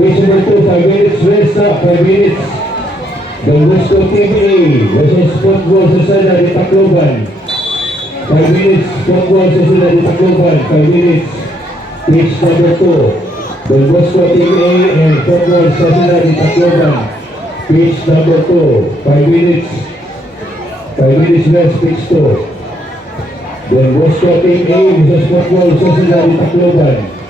Pitch number 2, 5 minutes rest up, 5 minutes. Don Bosco Team A versus Football Sociedad de Tacloban. 5 minutes, Football Sociedad de Tacloban, 5 minutes. Pitch number 2, Don Bosco Team A and Football Sociedad de Tacloban. Pitch number 2, 5 minutes. 5 minutes rest, pitch 2. Don Bosco Team A versus Football Sociedad de Tacloban.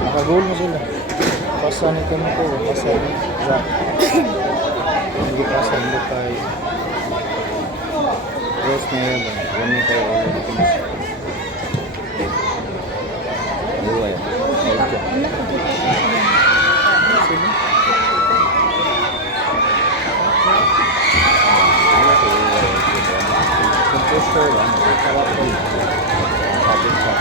Nakagol mo sila. Pasan ito mo ko. Pasan Zach. Hindi pasan mo kay Rose na yan. One me kayo ulit ito mo. Dua yan. Composter lang. Kawak ko. Kapit ka.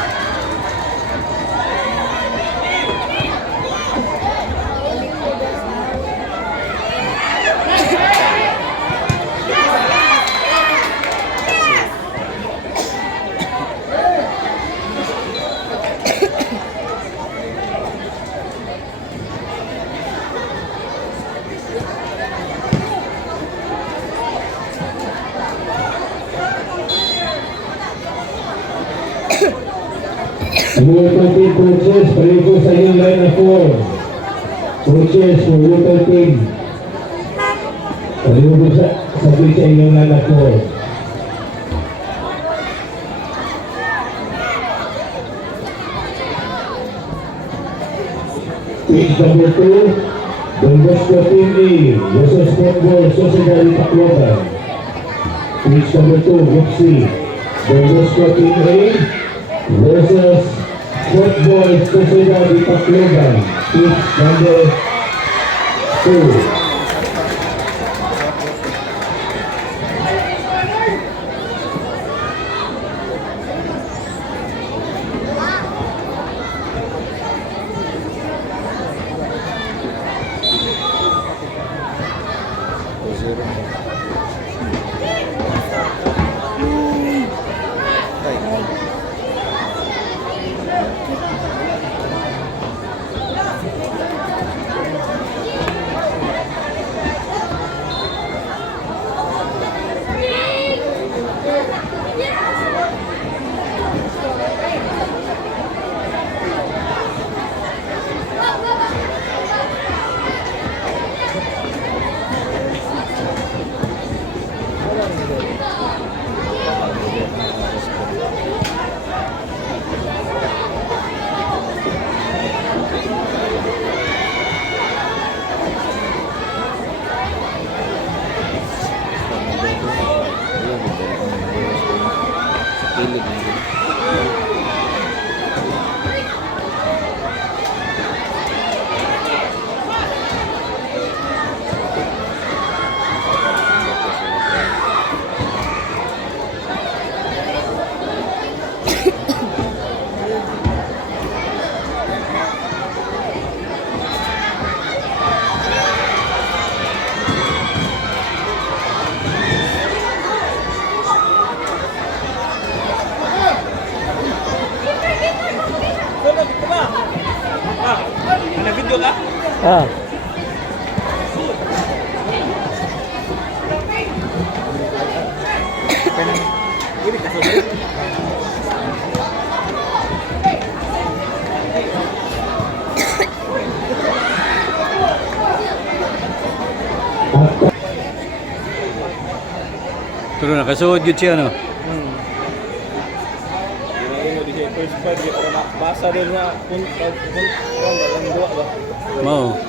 Local team coaches, pareho sa inyong line na 4. Coaches for local team. Pareho sa inyong line na 4. Pitch number 2, Don Bosco Team A versus Football Sociedad de Tacloban. Pitch number 2, Group C, Don Bosco Team A versus Football Sociedad de Tacloban. Pitch number 2. Ah. Pero nakasuod yun siya, no? first fight gitu na basa din nga kung dalang dua ba. Mo.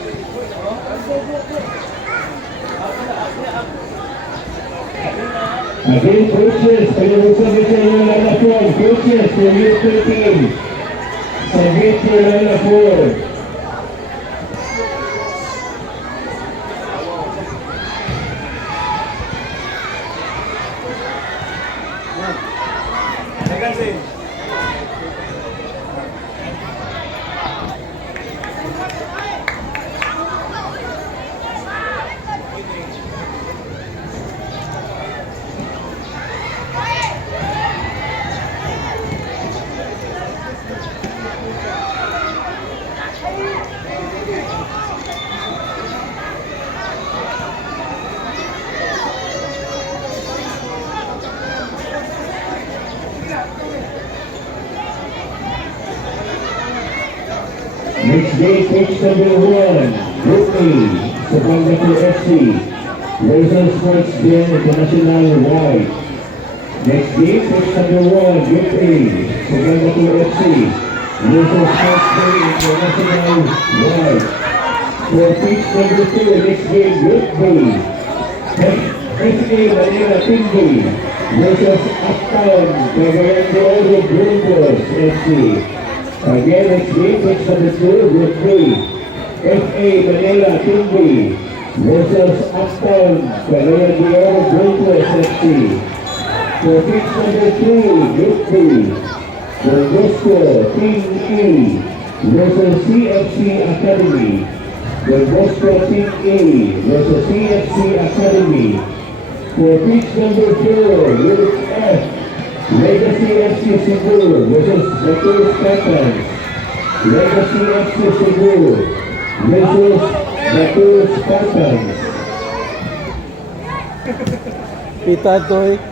Again, coaches, palimutan nito yung lalapon. Coaches, from your team. Submit your lalapon. Next day, coach number 1, Whitney, Sabangatu FC, Luzon Sports Day International White. Next day, coach number 1, Whitney, Sabangatu FC, Luzon Sports Day International White. For pitch number 2, next game, Whitney, FA Manila Timby, versus Uptown, Cagayan de Oro Broncos FC. Again, next game, pitch number 2, Whitney, FA Manila Timby versus Uptown, Cagayan de Oro Broncos FC. For pitch number 3, Whitney, Don Bosco Team E versus CFC Academy. Don Bosco Team E versus CFC Academy. For pitch number 4, Unit F, Legacy FC Cebu versus Batur Spartans. Legacy FC Cebu versus Batur Spartans. Pita toy.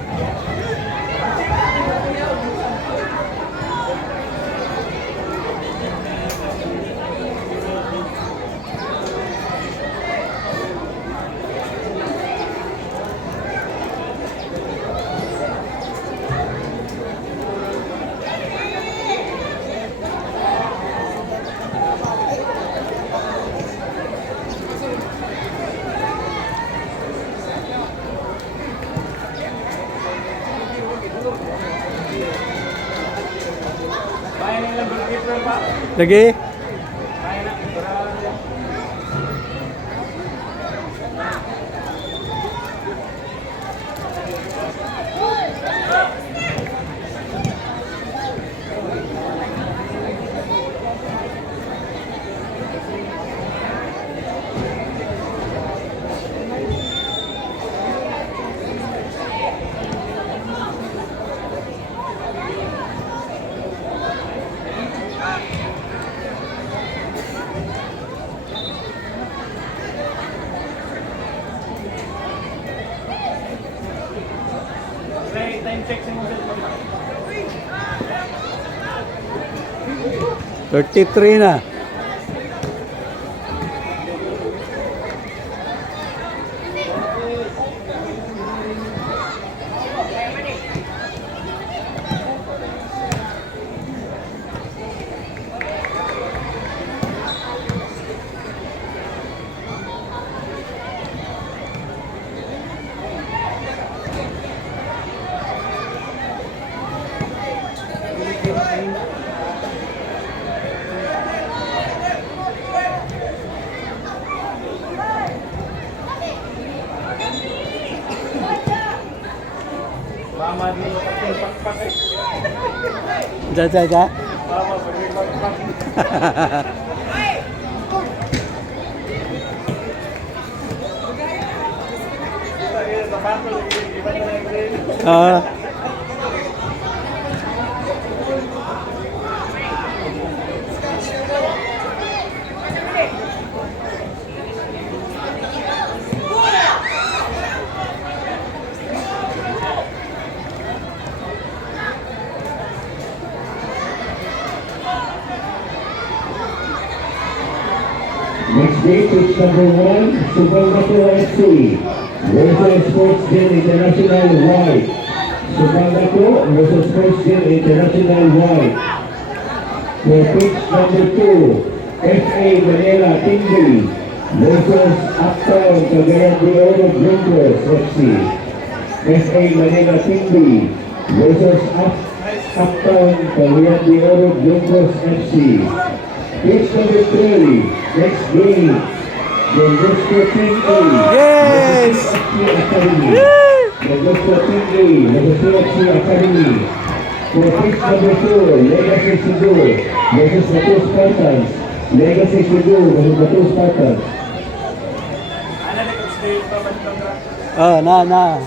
Lagi. Time check sa mga 33 na. Mama di pakpak eh. Ja. Mama pakpak. Next day, pitch number 1, Sabangatu FC versus Sports Day International White. Sabangatu versus Sports Day International White. For pitch number 2, FA Manila Tingley versus Uptown Cagayan de Oro Junkers FC. FA Manila Tingley versus Uptown Cagayan de Oro Junkers FC. Pitch number 3, next game, Don Bosco Tingley Yes! versus FC Academy. Don Bosco Tingley versus FC Academy. For pitch number 4, Legacy Cebu versus Batu Spartans. Legacy Cebu versus Batu Spartans. Oh, na.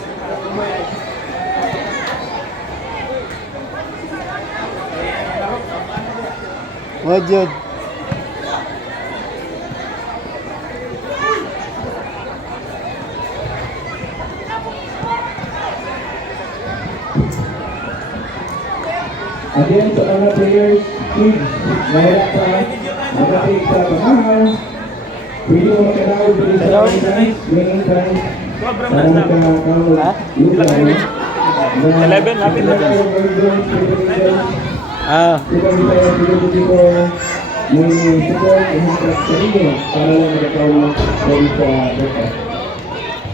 What yun? Again, sa mga players, kids, mahirap pa, magkakit sa pamahal. Pwede mo makanawag din sa pagkakas, winning time, para makakawag lugaw. 11, happy 11. Ah, Diba kita yung dito may support, yung mga trust sa inyo, para lang magkakawag sa breakfast.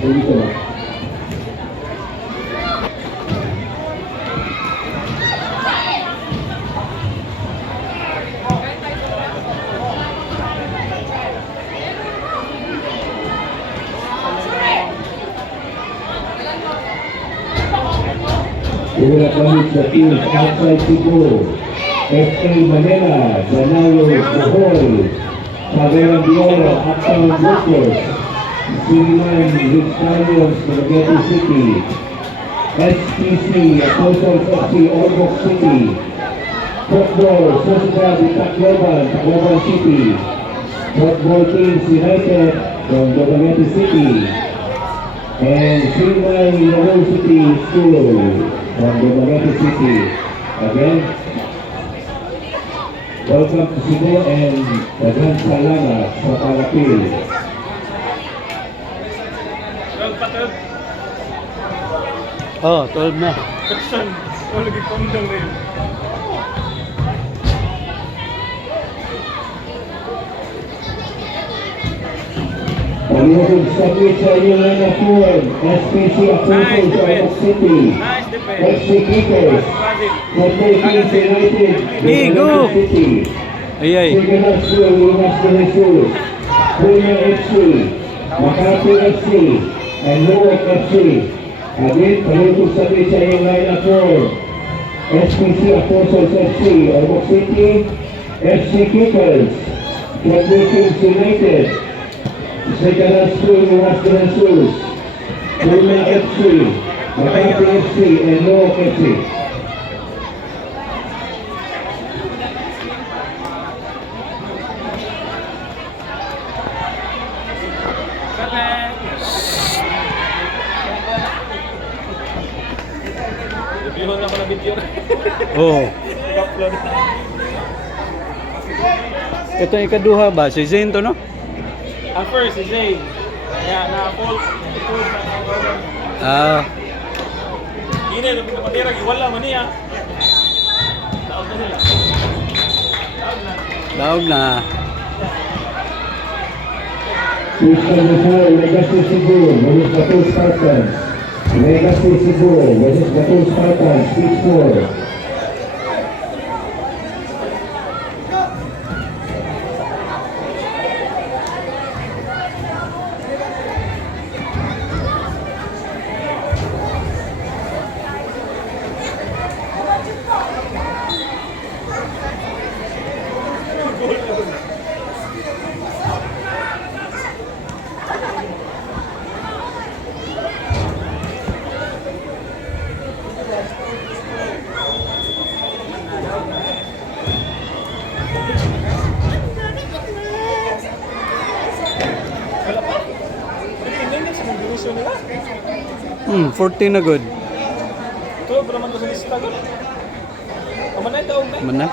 So dito lang. We will acknowledge the teams outside Cebu, FA Manila, Danalo, Bohol, Cagayan de Oro, Uptown Brooklyn, Siniman, Victorians, Dumaguete City, SPC, Apostles FC, Ormoc City, Football, Sociedad de Tacloban City, Football Teams United from Dumaguete City, and Siniman University School from Dumaguete City. Again, welcome to Cebu and daghang salamat sa palapil. oh, 12 na. Pag-iusog submit sa inyo line of form, SPC Apostles sa Ormoc City, FC Clippers, Football Teams United, Hey, go! Dumaguete City, Ay. Siganas School, Lunas de Jesus, Punya FC, Makati FC, and Luwak FC. Again, pag-iusog submit sa inyo line of form, SPC Apostles FC, Ormoc City, FC Clippers, Football Teams United, Siganas School, Lunas de Jesus, Punya FC, Makati FC, and Luwak FC. Bihon na pala video. Oh. Upload. Ito yung ikaduha ba? Si Zane to, no? First is Zane. Kaya na-fault. Ah, Hindi na matira. Wala man niya. Taog na sila. daog na. Pitch number 4, Legacy Cebu versus Batu Spartans. Legacy Cebu versus Batu Spartans, pitch 4. Division nila. 14 na good. Ito, pero naman ito sa lista ko. Kamanay taong na. Man na.